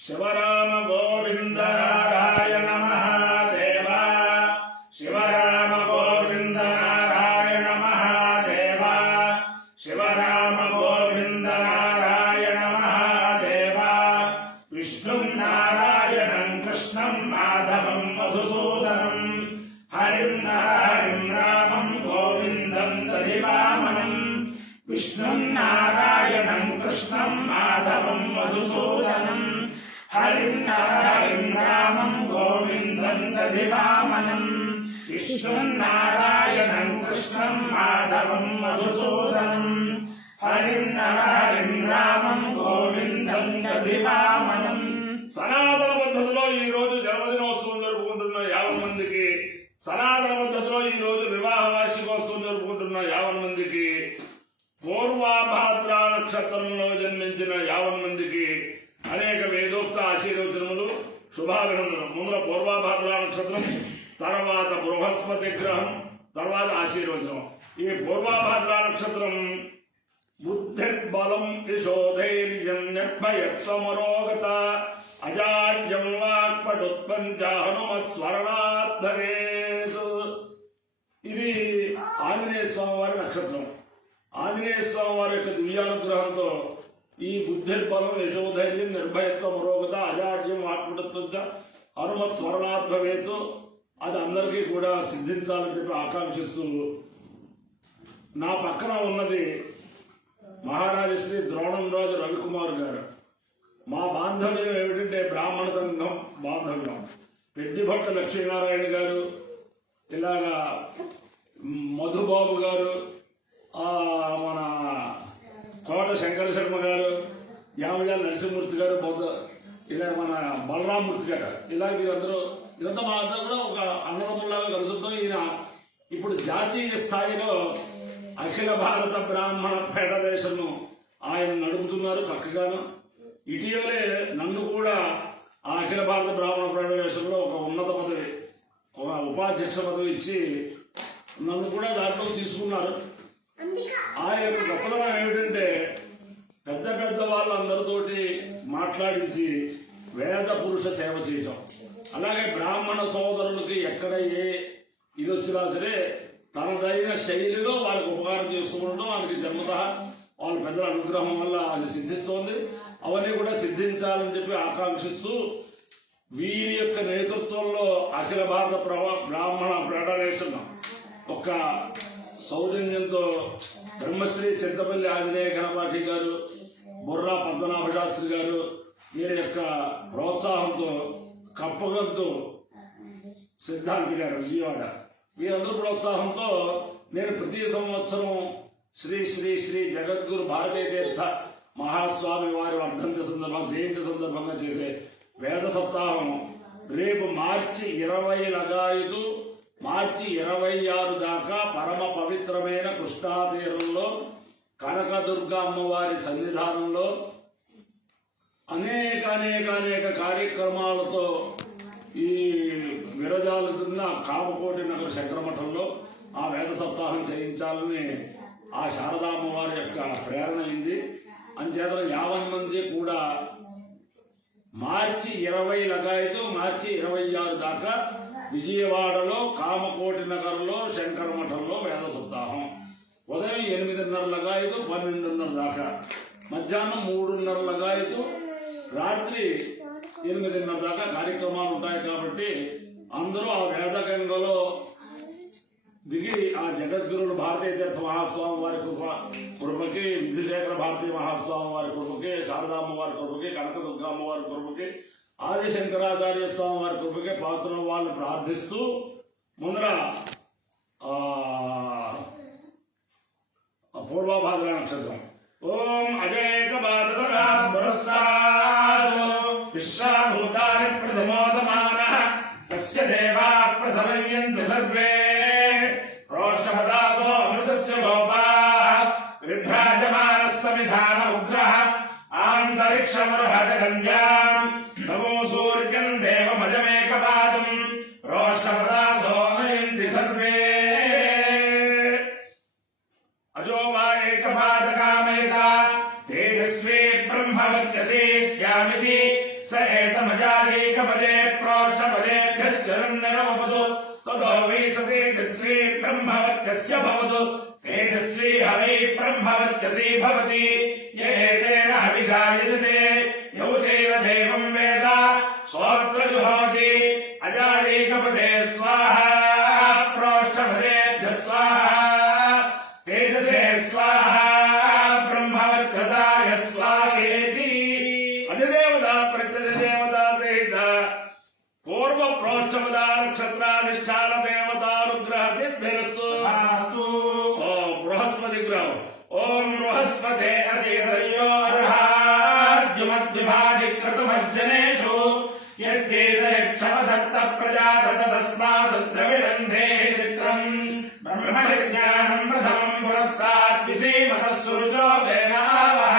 शिवराम गोविंद नारायण महादेव शिवराम गोविंद नारायण महादेव शिवराम गोविंद नारायण महादेव विष्णुं नारायणं कृष्णं माधवं मधुसूदनं हरिं रामं गोविन्दं दधिवामनं विष्णुं नारायणं कृष्णं माधवं मधुसूदनं हरिं रामं गोविन्दं दधिवामनं विष्णुं नारायणं कृष्णं माधवं मधुसूदनं हरिं रामं गोविन्दं दधिवामनं సనాతన పద్ధతిలో ఈ రోజు జన్మదినోత్సవం జరుపుకుంటున్న 50 మందికి, సనాతన పద్ధతిలో ఈ రోజు వివాహ వార్షికోత్సవం జరుపుకుంటున్న 50 మందికి, పూర్వాభాద్ర నక్షత్రంలో జన్మించిన 50 మందికి అనేక వేదోక్త ఆశీర్వచనములు, శుభాభినందనం. ముందుల పూర్వాభాద్ర నక్షత్రం, తర్వాత బృహస్పతి గ్రహం, తర్వాత ఆశీర్వచనం. ఈ పూర్వాభాద్ర నక్షత్రం బుద్ధిర్బలం యశోధైర్యం నిర్భయత్వమరోగత అజాడ్యం వాక్పటుత్పంచ హనుమత్స్మరణాత్ భవేత్. ఇది ఆంజనేయ స్వామి వారి నక్షత్రం. ఆంజనేయ స్వామి వారి యొక్క దివ్యానుగ్రహంతో ఈ బుద్ధిర్బలం యశోధైర్యం నిర్భయత్వం మరోగత అజాడ్యం వాక్పటుత్పంచ హనుమత్ స్మరణాత్ భవేత్ అది అందరికీ కూడా సిద్ధించాలని చెప్పి ఆకాంక్షిస్తూ, నా పక్కన ఉన్నది మహారాజ శ్రీ ద్రోణంరాజు రవికుమార్ గారు. మా బాంధవ్యం ఏమిటంటే బ్రాహ్మణ సంఘం బాంధవ్యం. పెద్దిభట్ట లక్ష్మీనారాయణ గారు, ఇలాగా మధుబాబు గారు, మన కోట శంకర శర్మ గారు, యామజాల నరసింహమూర్తి గారు, ఇలా మన బలరామూర్తి గారు, ఇలా వీరందరూ ఇదంతా మా అందరూ కూడా ఒక అన్నదమ్ములాగా కలుసుకుంటాం. ఈయన ఇప్పుడు జాతీయ స్థాయిలో అఖిల భారత బ్రాహ్మణ ఫెడరేషన్ ఆయన నడుపుతున్నారు చక్కగాను. ఇటీవలే నన్ను కూడా ఆ అఖిల భారత బ్రాహ్మణ ఫెడరేషన్ లో ఒక ఉన్నత పదవి, ఒక ఉపాధ్యక్ష పదవి ఇచ్చి నన్ను కూడా దాంట్లో తీసుకున్నారు. ఆయన గొప్పదనం ఏమిటంటే పెద్ద పెద్ద వాళ్ళందరితోటి మాట్లాడించి వేద పురుష సేవ చేయటం, అలాగే బ్రాహ్మణ సోదరులకి ఎక్కడ ఏ ఇది వచ్చినా సరే తనదైన శైలిలో వాళ్ళకి ఉపకారం చేసుకుంటూ వాళ్ళకి జన్మత వాళ్ళ పెద్దల అనుగ్రహం వల్ల అది సిద్ధిస్తోంది. అవన్నీ కూడా సిద్ధించాలని చెప్పి ఆకాంక్షిస్తూ వీరి యొక్క నేతృత్వంలో అఖిల భారత బ్రాహ్మణ ఫెడరేషన్ ఒక సౌజన్యంతో బ్రహ్మశ్రీ చింతపల్లి ఆంజనేయ గణపాఠి గారు, బుర్రా పద్మనాభ శాస్త్రి గారు, వీరి యొక్క ప్రోత్సాహంతో, కప్పగంతు సిద్ధాంతి గారు విజయవాడ, వీరందరూ ప్రోత్సాహంతో నేను ప్రతి సంవత్సరం శ్రీ శ్రీ శ్రీ జగద్గురు భారతీయ తీర్థ మహాస్వామి వారి వర్ధంతి సందర్భంగా, జయంతి సందర్భంగా చేసే వేద సప్తాహం రేపు మార్చి 20 లగాయతు మార్చి 26 దాకా పరమ పవిత్రమైన కృష్ణాతీరంలో కనకదుర్గ అమ్మవారి సన్నిధానంలో అనేక అనేక అనేక కార్యక్రమాలతో ఈ విరజాలుతున్న కామకోటి నగర శంకరమఠంలో ఆ వేద సప్తాహం చేయించాలని ఆ శారదామ్మవారి యొక్క ప్రేరణ అయింది. అంచేత 50 మంది కూడా మార్చి 20 లగాయతు మార్చి 26 దాకా విజయవాడలో కామకోటి నగర్లో శంకరమఠంలో వేద సప్తాహం. ఉదయం 8:30 లగాయతు 12:30 దాకా, మధ్యాహ్నం 3:30 లగాయతు, రాత్రి 8:30 దాకా కార్యక్రమాలు ఉంటాయి. కాబట్టి అందరూ ఆ వేదగంగలో దిగి ఆ జగద్గురుడు భారతీయ తీర్థ మహాస్వామి వారి కృపకి, విద్యుశేఖర భారతీయ మహాస్వామి వారి కృపకి, శారదామ్మ వారి కృపకి, కనకదుర్గమ్మ వారి కృపకి, ఆదిశంకరాచార్య స్వామి వారి కృపకి పాత్ర వాళ్ళని ప్రార్థిస్తూ ముందర పూర్వభాద్ర నక్షత్రం ఓం అజేక విశ్వాభూతాని ప్రథమోదమానః తస్య దేవాః ప్రసమయంతి సర్వే రోషపదాసో అమృతస్య గోపాః విభ్రాజమానః సమిధాన ఉగ్రః ఆంతరిక్షమర్హజగంధ్యాం నమో సూర్యం దేవమజమేకపాదం రోషపదాసో నయంతి సర్వే అజో వా ఏకపాదకామేక తేజస్వీ బ్రహ్మవర్చసే స్యామితి స तमजायैकपदे प्रोक्षपदेभ्यश्चरन्नरमपदो ततो वै स तेजस्वी ब्रह्मवर्चस्य भवतु तेजस्वी हवै ब्रह्मवर्चसी भवति ये तेन हविषा यजते यौ चैव देवं वेद स्वोत्र जुहोति अजायैकपदे स्वाहा प्रोक्षपदेभ्यः स्वाहा तेजसे स्वाहा ब्रह्मवर्चसाय स्वाहेति अधिदेवता प्रत्यधिदेवता सहित पूर्व प्रोक्षपदा नक्षत्राधिष्ठान देवतानुग्रह सिद्धिरस्तु बृहस्पति ग्रह ओम बृहस्पते अधिदयो अर्हाद्युमद्विभाजिक्रतुमज्जनेषु यद्वेदयक्षमसत्त प्रजातत तस्मात् द्रविडन्धे चित्रम् ब्रह्मविज्ञानम् प्रथमम् पुरस्तात् विसीमतः सुरुचो वेनावः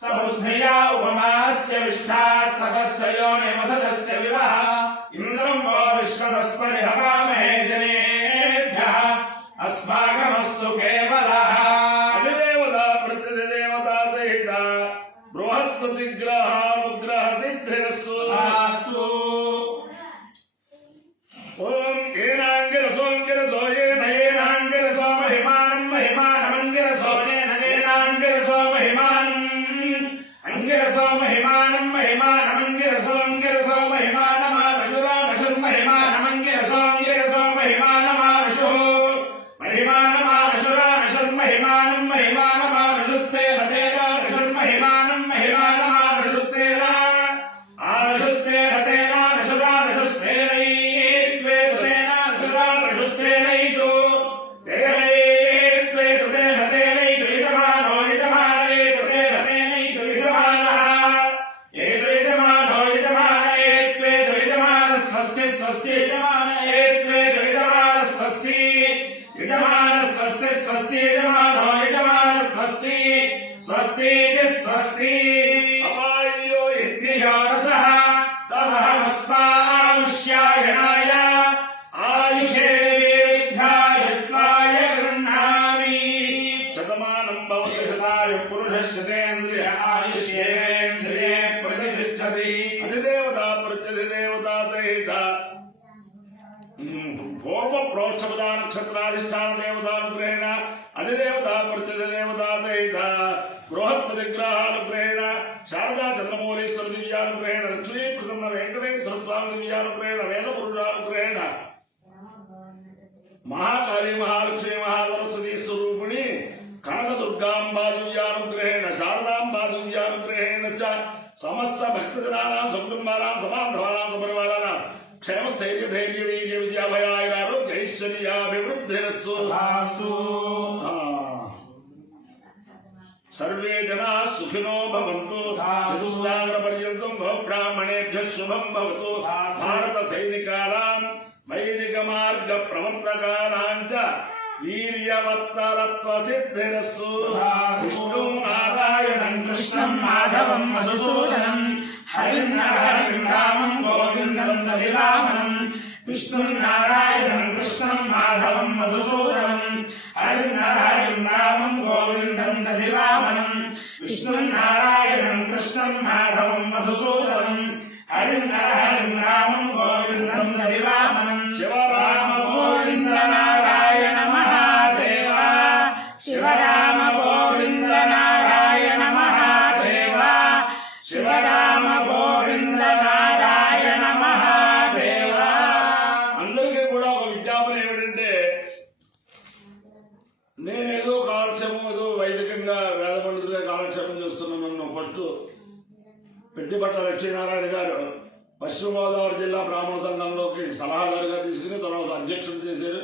स बुद्ध्या उपमास्य विष्ठाः सतश्च योनिमसतश्च विवः इन्द्रम् वो विश्वतस्परिहवामहे जनेभ्यः अस्माकमस्तु केवलः अधिदेवता प्रत्यधिदेवता सहित बृहस्पति ग्रहानुग्रह सिद्धिरस्तु ओम येनांगिरसो येनांगिरसो महिमानं महिमानमंगिरसो येनांगिरसो महिमानं अंगिरसो महिमानं महिमानमंगिरसो अंगिरसो महिमानमाशुराशुर महिमानमंगिरसो अंगिरसो महिमानमाशु महिमानमाशुराशुर महिमानं महिमानमाशुस्ते नतेनाशुर महिमानं महिमानमाशुस्तेना आशुस्ते नतेनाशुराशुस्तेनै अपायो शतमानं भवति शतायुः पुरुषः शतेन्द्रिय आयुष्येवेन्द्रिये प्रतिष्ठति अधिदेवता प्रत्यधिदेवता सहित पूर्व प्रोक्षपदा नक्षत्राधिष्ठान देवतानुग्रहेण अधिदेवता प्रत्यधिदेवता सहित बृहस्पति ग्रहानुग्रहेण शारदा चंद्रमौलीश्वर दिव्यानुग्रहेण लक्ष्मी प्रसन्न वेंकटेश्वर स्वामी दिव्यानुग्रहेण वेद पुरुषानुग्रहेण महाकाली महालक्ष्मी महासरस्वती स्वरूपिणी कनक दुर्गांबा दिव्यानुग्रहेण शारदांबा दिव्यानुग्रहेण च समस्त भक्तजनानां सकुटुंबानां समाधवानां सपरिवाराणां क्षेम स्थैर्य धैर्य वीर्य विजय भयारोग्य ऐश्वर्याभिवृद्धिरस्तु सर्वे जनाः सुखिनो भवन्तु चतुस्सागर पर्यन्तं गोब्राह्मणेभ्यः शुभं भवतु भारत सैनिकानां वैदिक मार्ग प्रवर्तकानां च वीर्यवत्तरत्व सिद्धिरस्तु नारायणं कृष्णं माधवं मधुसूदनं हरिं रामं गोविन्दं दधिवामनं विष्णुं नारायणं कृष्णं माधवं मधुसूदनं हरिं रामं गोविन्दं दधिवामनं विष्णुं नारायणं कृष्णं माधवं मधुसूदनं हरिं रामं गोविन्दं दधिवामनं शिवराम गोविन्द नारायण महादेव शिवराम गोविन्द नारायण महादेव शिवराम गोविन्द नारायण महादेव అందరికీ కూడా ఒక విజ్ఞాపన ఏమిటంటే నేనేదో కాలక్షేమం ఏదో వైదికంగా వేద పండితులుగా కాలక్షేమం చేస్తున్నాను. ఫస్ట్ పెద్దిపట్ల లక్ష్మీనారాయణ గారు పశ్చిమ గోదావరి జిల్లా బ్రాహ్మణ సంఘంలోకి సలహాదారుగా తీసుకుని తర్వాత అధ్యక్షుడు చేశారు.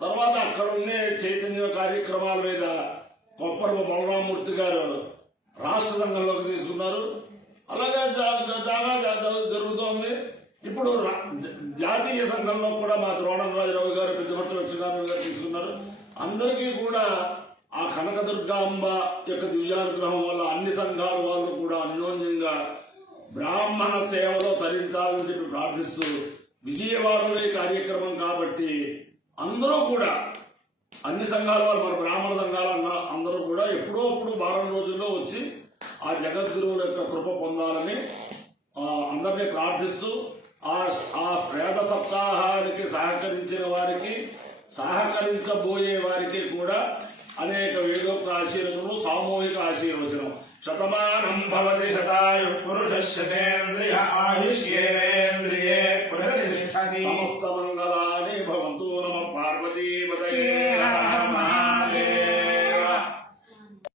తర్వాత అక్కడ ఉండే చైతన్య కార్యక్రమాల మీద కొప్పరపు బలరామమూర్తి గారు రాష్ట్ర సంఘంలోకి తీసుకున్నారు. అలాగే జరుగుతోంది. ఇప్పుడు జాతీయ సంఘంలో కూడా మా ద్రోణరాజరావు గారు పెద్దపట్ల లక్ష్మీనారాయణ గారు తీసుకున్నారు. అందరికీ కూడా ఆ కనకదుర్గాంబ యొక్క దివ్యానుగ్రహం వల్ల అన్ని సంఘాల వాళ్ళు కూడా అన్యోన్యంగా బ్రాహ్మణ సేవలో తరించాలని చెప్పి ప్రార్థిస్తూ విజయవాడలో ఈ కార్యక్రమం కాబట్టి అందరూ కూడా అన్ని సంఘాల వాళ్ళు మన బ్రాహ్మణ సంఘాలు అందరూ కూడా ఎప్పుడో అప్పుడు వారం రోజుల్లో వచ్చి ఆ జగద్గురువుల యొక్క కృప పొందాలని అందరినీ ప్రార్థిస్తూ ఆ శ్వేత సప్తాహానికి సహకరించిన వారికి సహకరించబోయే వారికి కూడా అనేక వేదోక్త ఆశీర్వచనము సామూహిక ఆశీర్వచనం. శతమానం భవతి శతాయు పురుష శతేంద్రియ ఆయుష్యేంద్రియే ప్రతిష్టతి. సమస్త మంగళ